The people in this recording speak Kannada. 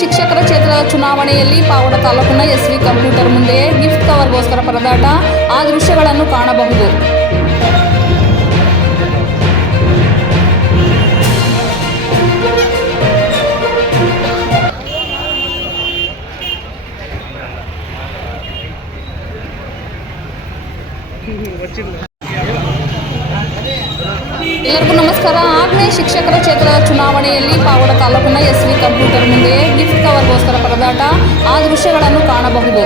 ಶಿಕ್ಷಕರ ಕ್ಷೇತ್ರದ ಚುನಾವಣೆಯಲ್ಲಿ ಪಾವಗಡ ತಾಲೂಕಿನ ಎಸ್ವಿ ಕಂಪ್ಯೂಟರ್ ಮುಂದೆ ಗಿಫ್ಟ್ ಕವರ್ಗೋಸ್ಕರ ಪರದಾಟ, ಆ ದೃಶ್ಯಗಳನ್ನು ಕಾಣಬಹುದು. ಎಲ್ಲರಿಗೂ ನಮಸ್ಕಾರ. ಆಗ್ನೇಯ ಶಿಕ್ಷಕರ ಕ್ಷೇತ್ರದ ಚುನಾವಣೆಯಲ್ಲಿ ಪಾವಗಡ ತಾಲೂಕಿನ ಎಸ್ವಿ ಕಂಪ್ಯೂಟರ್ ಮುಂದೆ ಗಿಫ್ಟ್ ಕವರ್ಗೋಸ್ಕರ ಪರದಾಟ, ಆ ದೃಶ್ಯಗಳನ್ನು ಕಾಣಬಹುದು.